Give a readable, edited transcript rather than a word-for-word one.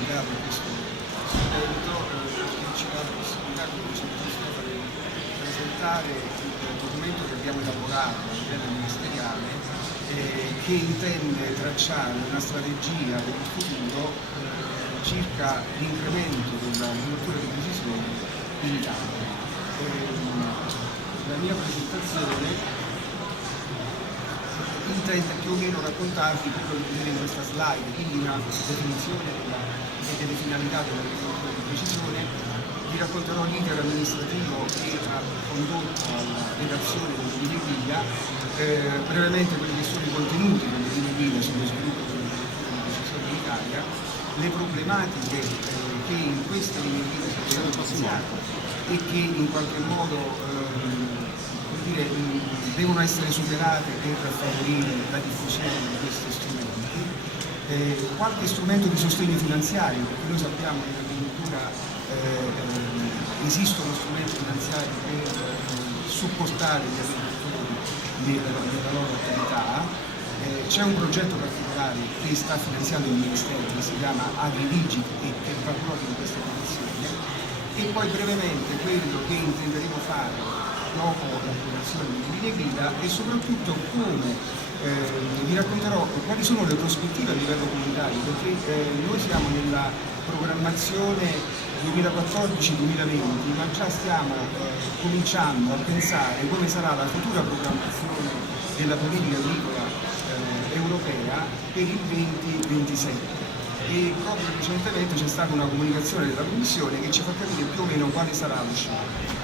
l'opportunità per questo evento, che ci dà la possibilità di presentare il documento che abbiamo elaborato a livello ministeriale, che intende tracciare una strategia per il futuro circa l'incremento della copertura di precisione in Italia. La mia presentazione intende più o meno raccontarvi quello che vedete in questa slide, quindi una definizione delle finalità della copertura di precisione. Vi racconterò l'iter amministrativo che ha condotto alla redazione delle linee guida, brevemente quelli che sono i contenuti delle linee guida sullo sviluppo della copertura di precisione in Italia, le problematiche che in queste linee guida sono evidenziate e che in qualche modo devono essere superate per favorire la diffusione di questi strumenti, qualche strumento di sostegno finanziario, perché noi sappiamo che nell'agricoltura esistono strumenti finanziari per supportare gli agricoltori nella loro attività. C'è un progetto particolare che sta finanziando il Ministero che si chiama AgriDigit e che va proprio in questa direzione. E poi brevemente quello che intenderemo fare dopo l'approvazione delle linee guida e soprattutto come vi racconterò quali sono le prospettive a livello comunitario, perché noi siamo nella programmazione 2014-2020, ma già stiamo cominciando a pensare come sarà la futura programmazione della politica agricola europea per il 2027. E proprio recentemente c'è stata una comunicazione della Commissione che ci fa capire più o meno quale sarà lo scenario.